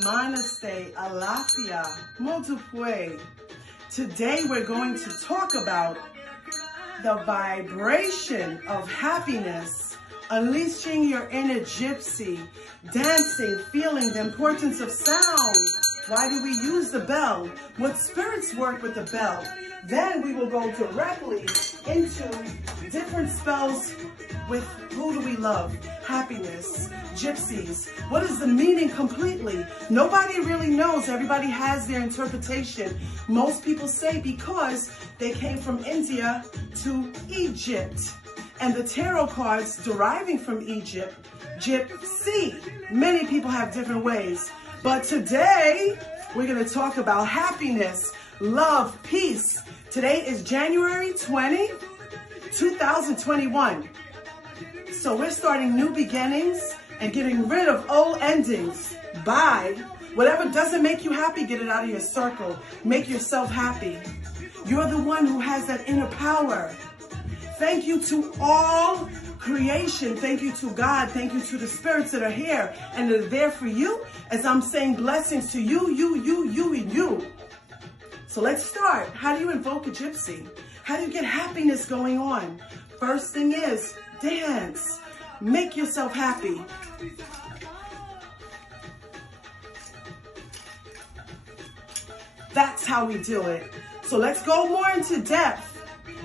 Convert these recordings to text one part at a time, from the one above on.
Namaste, Alafia, Motupue. Today we're going to talk about the vibration of happiness, unleashing your inner gypsy, dancing, feeling the importance of sound. Why do we use the bell? What spirits work with the bell? Then we will go directly into different spells with who do we love? Happiness, gypsies. What is the meaning completely? Nobody really knows. Everybody has their interpretation. Most people say because they came from India to Egypt. And the tarot cards deriving from Egypt, gypsy. Many people have different ways. But today, we're going to talk about happiness, love, peace. Today is January 20, 2021. So we're starting new beginnings and getting rid of old endings. By whatever doesn't make you happy, get it out of your circle. Make yourself happy. You're the one who has that inner power. Thank you to all creation. Thank you to God. Thank you to the spirits that are here and that are there for you as I'm saying blessings to you, and you. So let's start. How do you invoke a gypsy? How do you get happiness going on? First thing is dance. Make yourself happy. That's how we do it. So let's go more into depth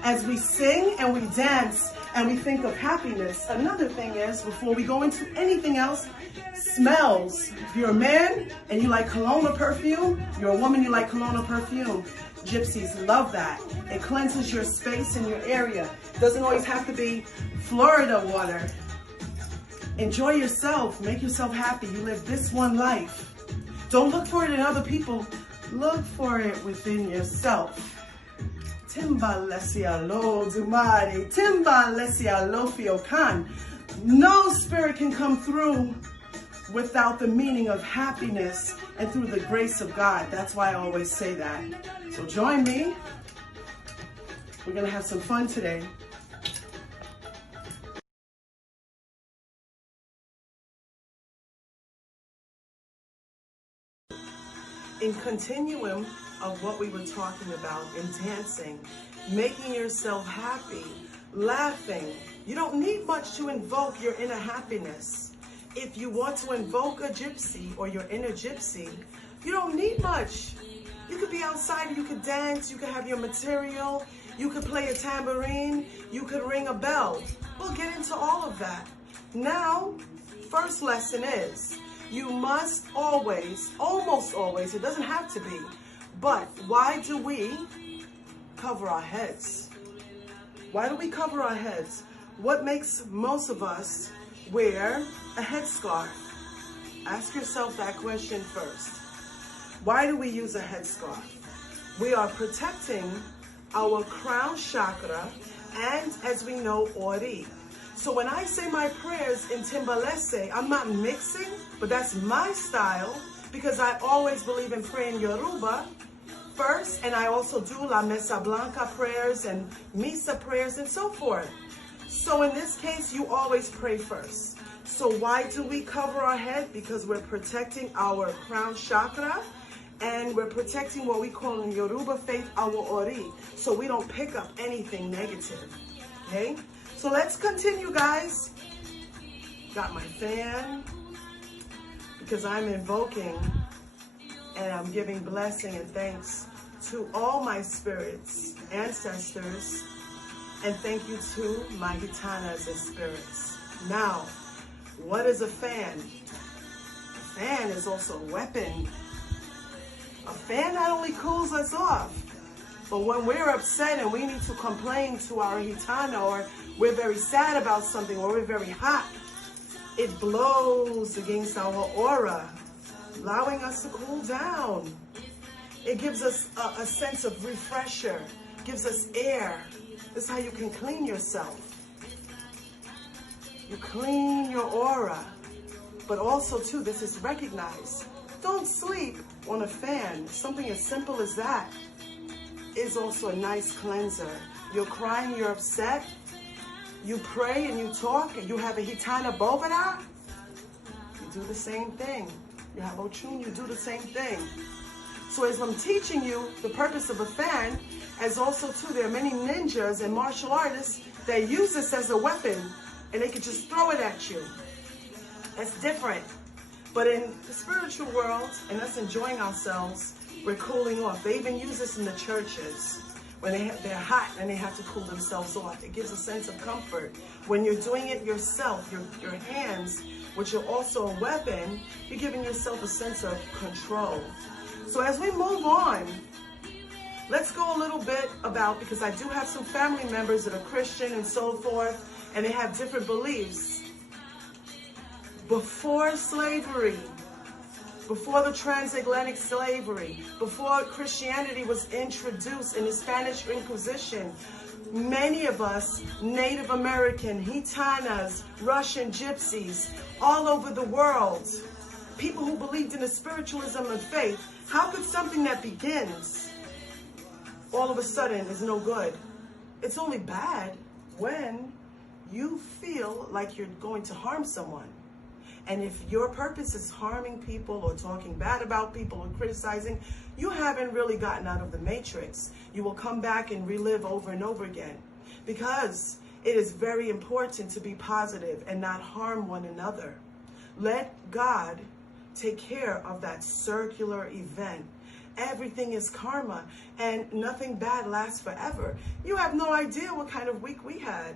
as we sing and we dance and we think of happiness. Another thing is, before we go into anything else, smells. If you're a man and you like cologne or perfume, you're a woman, you like cologne or perfume. Gypsies love that. It cleanses your space and your area. It doesn't always have to be Florida water. Enjoy yourself. Make yourself happy. You live this one life. Don't look for it in other people. Look for it within yourself. Timba lesia lo dumari, timba lesia lo fiokan. No spirit can come through without the meaning of happiness and through the grace of God. That's why I always say that. So join me. We're going to have some fun today. In continuum of what we were talking about in dancing, making yourself happy, laughing. You don't need much to invoke your inner happiness. If you want to invoke a gypsy or your inner gypsy, you don't need much. You could be outside, you could dance, you could have your material, you could play a tambourine, you could ring a bell. We'll get into all of that. Now, first lesson is, you must always, almost always, it doesn't have to be, but why do we cover our heads? Why do we cover our heads? What makes most of us wear a headscarf? Ask yourself that question first. Why do we use a headscarf? We are protecting our crown chakra and, as we know, Ori. So when I say my prayers in Timbalese, I'm not mixing, but that's my style because I always believe in praying Yoruba first, and I also do La Mesa Blanca prayers and Misa prayers and so forth. So in this case, you always pray first. So why do we cover our head? Because we're protecting our crown chakra and we're protecting what we call in Yoruba faith our Ori. So we don't pick up anything negative, okay? So let's continue, guys. Got my fan because I'm invoking and I'm giving blessing and thanks to all my spirits, ancestors, and thank you to my Gitanas and spirits. Now, what is a fan? A fan is also a weapon. A fan not only cools us off, but when we're upset and we need to complain to our Gitana, or we're very sad about something, or we're very hot, it blows against our aura, allowing us to cool down. It gives us a sense of refresher, gives us air. This is how you can clean yourself. You clean your aura, but also too, this is recognized. Don't sleep on a fan. Something as simple as that is also a nice cleanser. You're crying, you're upset, you pray and you talk and you have a Gitana Bovara, you do the same thing. You have Ochun, you do the same thing. So as I'm teaching you the purpose of a fan, as also too, there are many ninjas and martial artists that use this as a weapon, and they can just throw it at you. That's different. But in the spiritual world, and us enjoying ourselves, we're cooling off. They even use this in the churches. When they're hot and they have to cool themselves off. It gives a sense of comfort. When you're doing it yourself, your hands, which are also a weapon, you're giving yourself a sense of control. So as we move on, let's go a little bit about, because I do have some family members that are Christian and so forth, and they have different beliefs. Before slavery, before the transatlantic slavery, before Christianity was introduced in the Spanish Inquisition, many of us, Native American, Gitanas, Russian gypsies, all over the world, people who believed in the spiritualism of faith, how could something that begins all of a sudden is no good? It's only bad when you feel like you're going to harm someone. And if your purpose is harming people or talking bad about people or criticizing, you haven't really gotten out of the matrix. You will come back and relive over and over again, because it is very important to be positive and not harm one another. Let God take care of that circular event. Everything is karma, and nothing bad lasts forever. You have no idea what kind of week we had.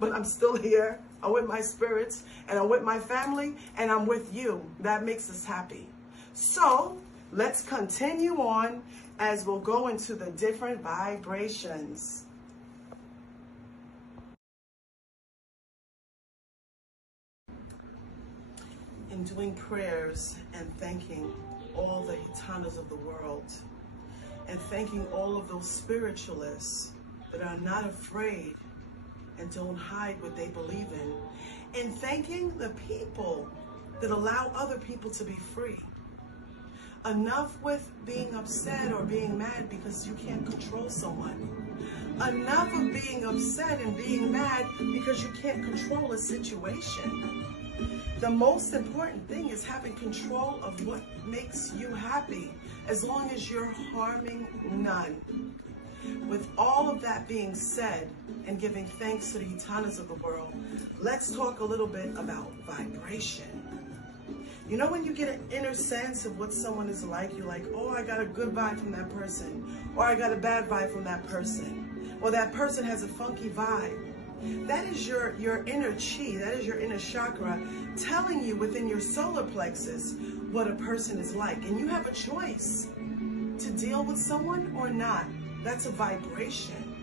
But I'm still here. I'm with my spirits, and I'm with my family, and I'm with you. That makes us happy. So let's continue on as we'll go into the different vibrations. In doing prayers and thanking all the Gitanas of the world, and thanking all of those spiritualists that are not afraid and don't hide what they believe in, and thanking the people that allow other people to be free. Enough with being upset or being mad because you can't control someone. Enough of being upset and being mad because you can't control a situation. The most important thing is having control of what makes you happy, as long as you're harming none. With all of that being said, and giving thanks to the Gitanas of the world, let's talk a little bit about vibration. You know, when you get an inner sense of what someone is like, you're like, oh, I got a good vibe from that person, or I got a bad vibe from that person, or that person has a funky vibe. That is your inner chi, that is your inner chakra, telling you within your solar plexus what a person is like. And you have a choice to deal with someone or not. That's a vibration.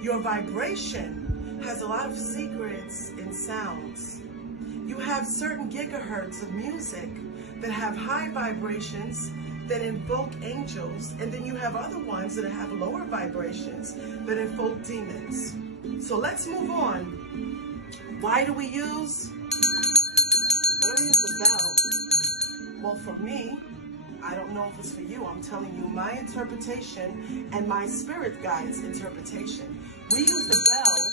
Your vibration has a lot of secrets and sounds. You have certain gigahertz of music that have high vibrations that invoke angels, and then you have other ones that have lower vibrations that invoke demons. So let's move on. Why do we use the bell? Well, for me, I don't know if it's for you. I'm telling you my interpretation and my spirit guide's interpretation. We use the bell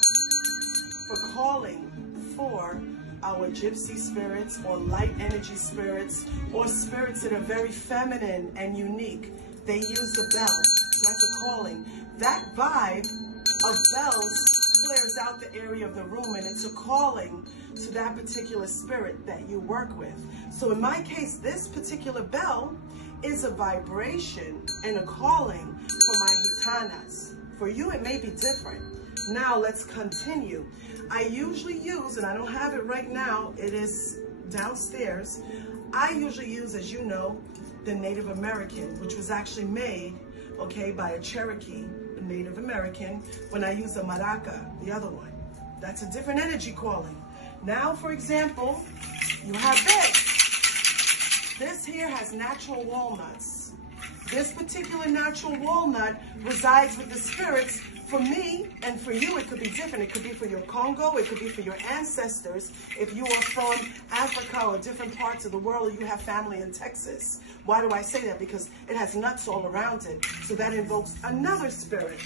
for calling for our gypsy spirits or light energy spirits or spirits that are very feminine and unique. They use the bell. So that's a calling. That vibe of bells clears out the area of the room, and it's a calling to that particular spirit that you work with. So in my case, this particular bell is a vibration and a calling for my Gitanas. For you, it may be different. Now let's continue. I usually use, and I don't have it right now, it is downstairs. I usually use, as you know, the Native American, which was actually made, okay, by a Cherokee, a Native American, when I use the maraca, the other one. That's a different energy calling. Now, for example, you have this. This here has natural walnuts. This particular natural walnut resides with the spirits. For me and for you, it could be different. It could be for your Congo. It could be for your ancestors. If you are from Africa or different parts of the world, or you have family in Texas. Why do I say that? Because it has nuts all around it. So that invokes another spirit.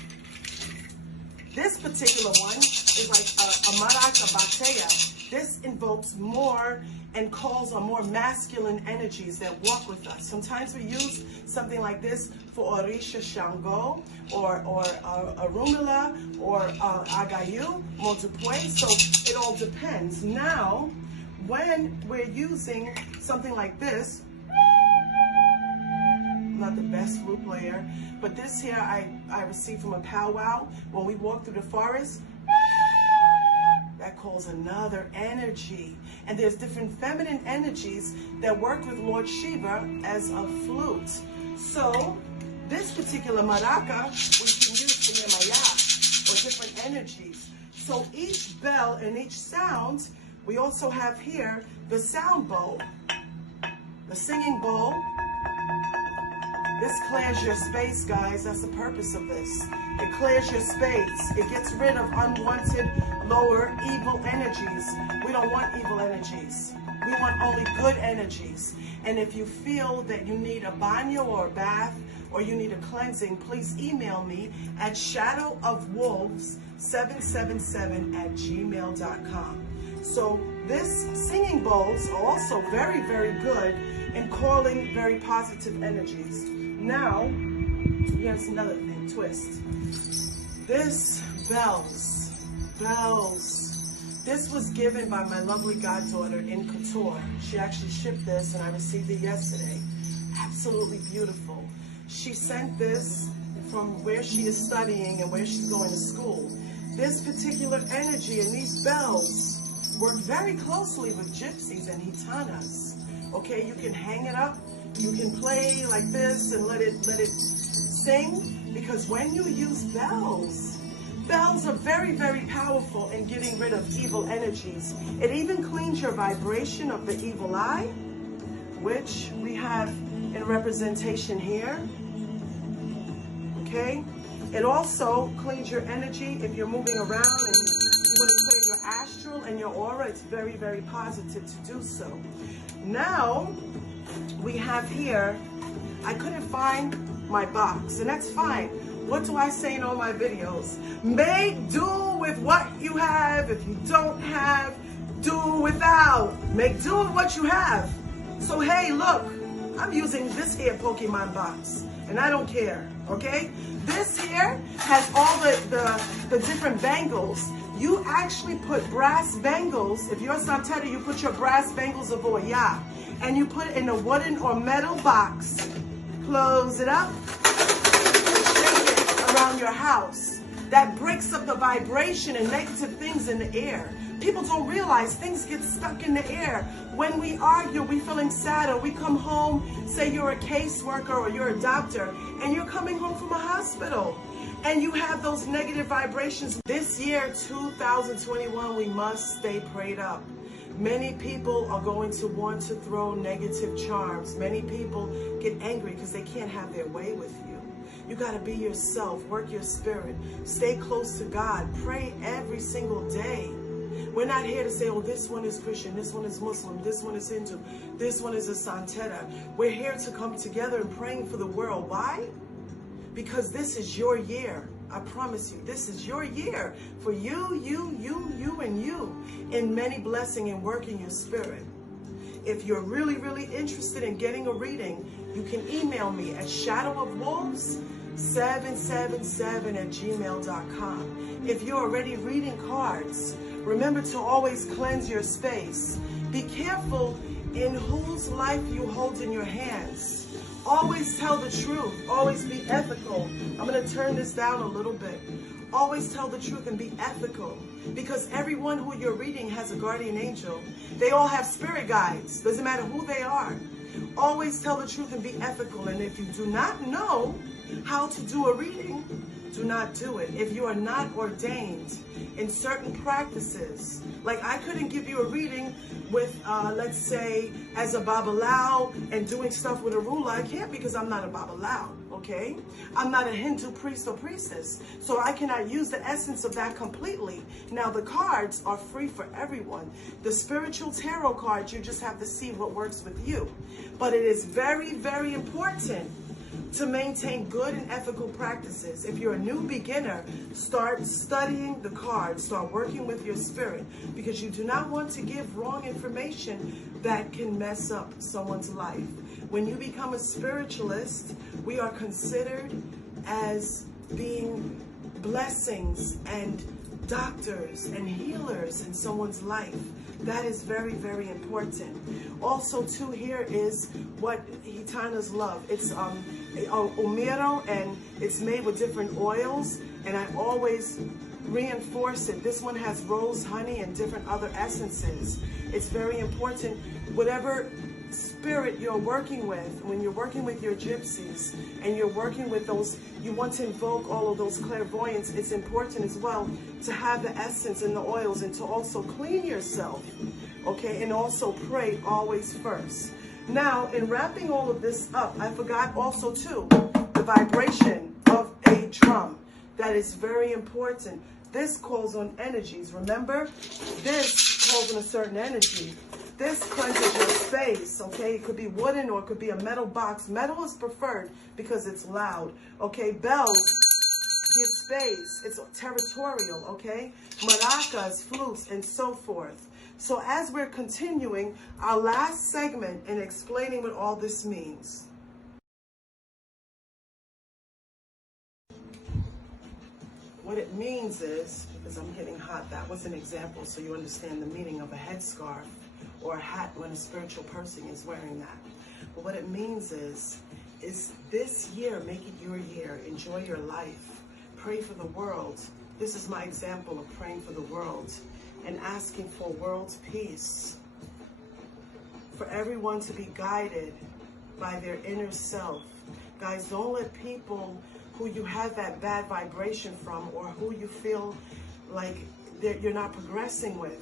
This particular one is like a maraca batea. This invokes more and calls on more masculine energies that walk with us. Sometimes we use something like this for Orisha Shango, or Arumila, or Agayu, Motupwe, so it all depends. Now, when we're using something like this, I'm not the best flute player, but this here I received from a powwow when we walk through the forest. That calls another energy. And there's different feminine energies that work with Lord Shiva as a flute. So this particular maraca we can use for Yemaya, or different energies. So each bell and each sound, we also have here the sound bowl, the singing bowl. This clears your space, guys. That's the purpose of this. It clears your space. It gets rid of unwanted, lower, evil energies. We don't want evil energies. We want only good energies. And if you feel that you need a baño or a bath, or you need a cleansing, please email me at shadowofwolves777@gmail.com. So this singing bowls are also very, very good in calling very positive energies. Now, here's another thing, twist. This bells. This was given by my lovely goddaughter in Couture. She actually shipped this and I received it yesterday. Absolutely beautiful. She sent this from where she is studying and where she's going to school. This particular energy and these bells work very closely with gypsies and gitanas. Okay, you can hang it up. You can play like this and let it sing, because when you use bells are very, very powerful in getting rid of evil energies. It even cleans your vibration of the evil eye, which we have in representation here. Okay, it also cleans your energy if you're moving around and you want to clear your astral and your aura. It's very, very positive to do so. Now, we have here, I couldn't find my box, and that's fine. What do I say in all my videos? Make do with what you have. If you don't have, do without. Make do with what you have. So hey, look, I'm using this here Pokemon box, and I don't care, okay? This here has all the different bangles. You actually put brass bangles. If you're a Santetta, you put your brass bangles of Oya, and you put it in a wooden or metal box. Close it up, shake it around your house. That breaks up the vibration and negative things in the air. People don't realize things get stuck in the air. When we argue, we feeling sad, or we come home, say you're a caseworker or you're a doctor, and you're coming home from a hospital, and you have those negative vibrations. This year, 2021, we must stay prayed up. Many people are going to want to throw negative charms. Many people get angry because they can't have their way with you. You got to be yourself, work your spirit, stay close to God, pray every single day. We're not here to say, oh, this one is Christian, this one is Muslim, this one is Hindu, this one is a Santetta. We're here to come together and praying for the world. Why? Because this is your year. I promise you, this is your year for you, and you, in many blessing and working your spirit. If you're really, really interested in getting a reading, you can email me at shadowofwolves777@gmail.com. If you're already reading cards, remember to always cleanse your space. Be careful in whose life you hold in your hands. Always tell the truth. Always be ethical. I'm going to turn this down a little bit. Always tell the truth and be ethical, because everyone who you're reading has a guardian angel. They all have spirit guides. Doesn't matter who they are. Always tell the truth and be ethical. And if you do not know how to do a reading, do not do it. If you are not ordained in certain practices, like I couldn't give you a reading with, let's say, as a Babalao and doing stuff with a ruler. I can't, because I'm not a Babalao, okay? I'm not a Hindu priest or priestess, so I cannot use the essence of that completely. Now, the cards are free for everyone. The spiritual tarot cards, you just have to see what works with you. But it is very, very important to maintain good and ethical practices. If you're a new beginner, start studying the cards, start working with your spirit, because you do not want to give wrong information that can mess up someone's life. When you become a spiritualist, we are considered as being blessings and doctors and healers in someone's life. That is very, very important. Also, too, here is what Gitanas love. It's omiro, and it's made with different oils, and I always reinforce it. This one has rose honey and different other essences. It's very important. Whatever spirit you're working with, when you're working with your gypsies and you're working with those, you want to invoke all of those clairvoyants, it's important as well to have the essence and the oils, and to also clean yourself, okay, and also pray always first. Now, in wrapping all of this up, I forgot also too the vibration of a drum. That is very important. This calls on energies. Remember, this calls on a certain energy. This cleanses your space, okay? It could be wooden or it could be a metal box. Metal is preferred because it's loud, okay? Bells give space. It's territorial, okay? Maracas, flutes, and so forth. So as we're continuing our last segment in explaining what all this means. What it means is, because I'm getting hot, that was an example so you understand the meaning of a headscarf or a hat when a spiritual person is wearing that. But what it means is this year, make it your year. Enjoy your life. Pray for the world. This is my example of praying for the world and asking for world peace. For everyone to be guided by their inner self. Guys, don't let people who you have that bad vibration from, or who you feel like you're not progressing with,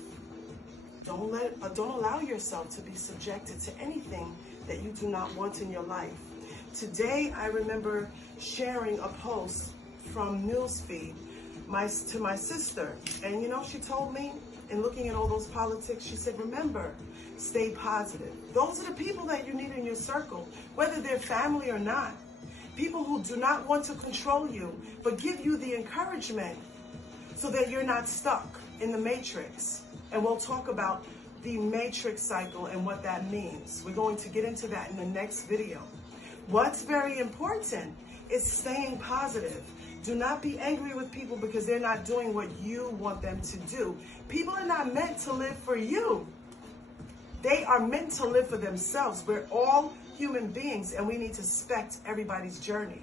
don't allow yourself to be subjected to anything that you do not want in your life. Today, I remember sharing a post from Newsfeed to my sister, and you know, she told me, in looking at all those politics, she said, remember, stay positive. Those are the people that you need in your circle, whether they're family or not. People who do not want to control you, but give you the encouragement so that you're not stuck in the matrix. And we'll talk about the matrix cycle and what that means. We're going to get into that in the next video. What's very important is staying positive. Do not be angry with people because they're not doing what you want them to do. People are not meant to live for you. They are meant to live for themselves. We're all human beings, and we need to respect everybody's journey.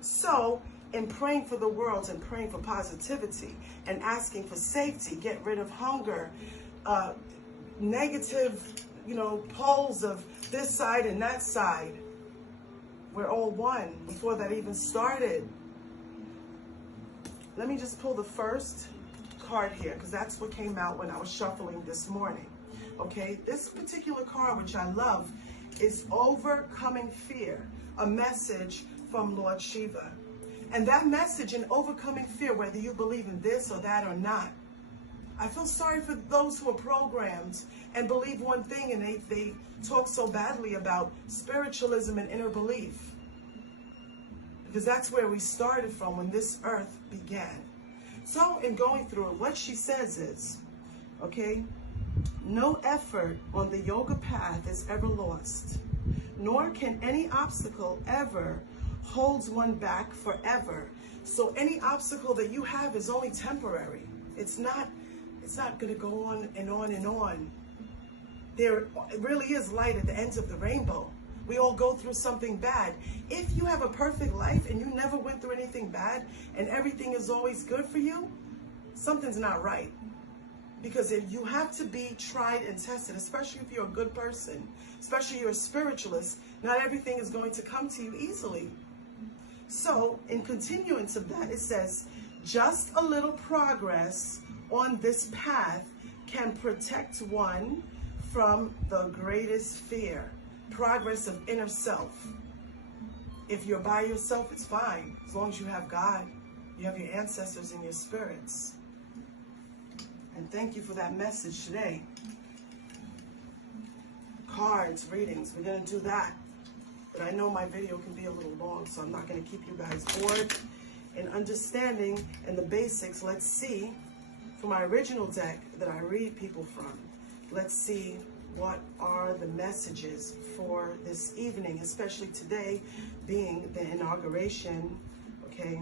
So, in praying for the world and praying for positivity and asking for safety, get rid of hunger, negative, poles of this side and that side. We're all one before that even started. Let me just pull the first card here, because that's what came out when I was shuffling this morning. Okay, this particular card, which I love, is Overcoming Fear, a message from Lord Shiva. And that message in overcoming fear, whether you believe in this or that or not, I feel sorry for those who are programmed and believe one thing, and they talk so badly about spiritualism and inner belief. Because that's where we started from when this earth began. So in going through it, what she says is, okay, no effort on the yoga path is ever lost, nor can any obstacle ever hold one back forever. So any obstacle that you have is only temporary. It's not going to go on and on and on. There really is light at the ends of the rainbow. We all go through something bad. If you have a perfect life and you never went through anything bad and everything is always good for you, something's not right. Because if you have to be tried and tested, especially if you're a good person, especially if you're a spiritualist, not everything is going to come to you easily. So in continuance of that, it says, just a little progress on this path can protect one from the greatest fear. Progress of inner self. If you're by yourself, it's fine. As long as you have God, you have your ancestors and your spirits. And thank you for that message today. Cards, readings, we're going to do that. But I know my video can be a little long, so I'm not going to keep you guys bored. In understanding and the basics, let's see, for my original deck that I read people from, let's see what are the messages for this evening, especially today being the inauguration, okay?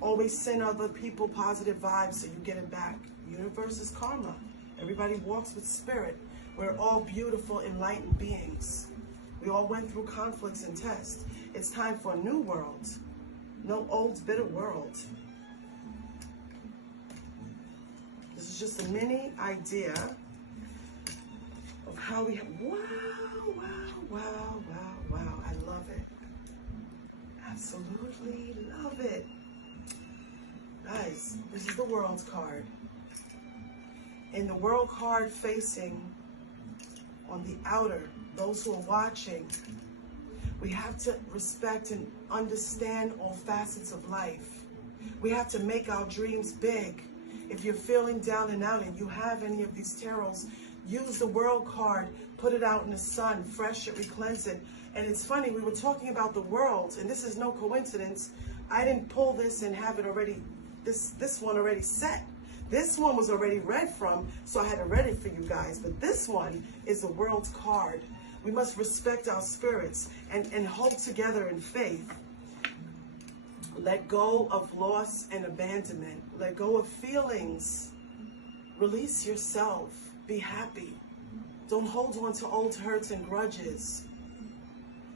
Always send other people positive vibes so you get it back. Universe is karma. Everybody walks with spirit. We're all beautiful, enlightened beings. We all went through conflicts and tests. It's time for a new world. No old, bitter world. This is just a mini idea of how we have, wow, I love it. Absolutely love it. Guys, this is the World card. And the World card facing on the outer, those who are watching, we have to respect and understand all facets of life. We have to make our dreams big. If you're feeling down and out and you have any of these tarots, use the World card, put it out in the sun, fresh it, re-cleanse it. And it's funny, we were talking about the world, and this is no coincidence. I didn't pull this and have it already, this one already set. This one was already read from, so I had it ready for you guys. But this one is the World card. We must respect our spirits and hold together in faith. Let go of loss and abandonment. Let go of feelings. Release yourself. Be happy. Don't hold on to old hurts and grudges.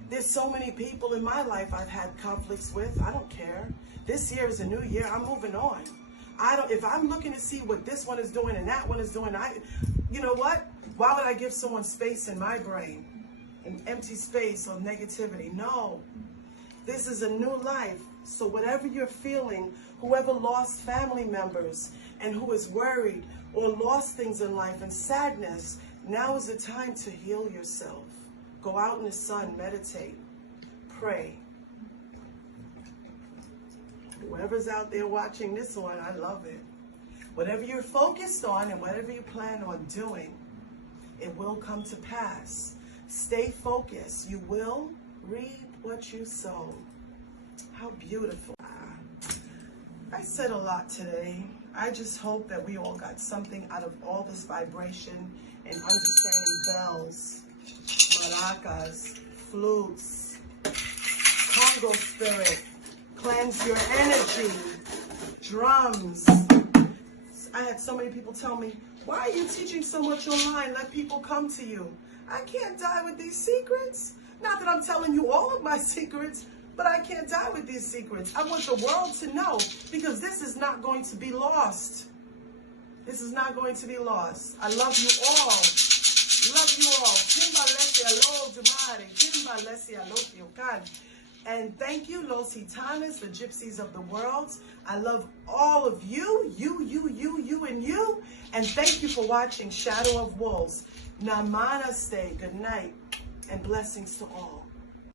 There's so many people in my life I've had conflicts with. I don't care. This year is a new year. I'm moving on. If I'm looking to see what this one is doing and that one is doing, you know what? Why would I give someone space in my brain? An empty space or negativity? No. This is a new life. So whatever you're feeling, whoever lost family members and who is worried or lost things in life and sadness, now is the time to heal yourself. Go out in the sun, meditate, pray. Whoever's out there watching this one, I love it. Whatever you're focused on and whatever you plan on doing, it will come to pass. Stay focused. You will reap what you sow. How beautiful. I said a lot today. I just hope that we all got something out of all this vibration and understanding bells, maracas, flutes, Congo spirit, cleanse your energy, drums. I had so many people tell me, why are you teaching so much online? Let people come to you. I can't die with these secrets. Not that I'm telling you all of my secrets, but I can't die with these secrets. I want the world to know, because this is not going to be lost. This is not going to be lost. I love you all. Love you all. And thank you, Los Gitanas, the Gypsies of the world. I love all of you, you, and you. And thank you for watching Shadow of Wolves. Namaste, good night, and blessings to all.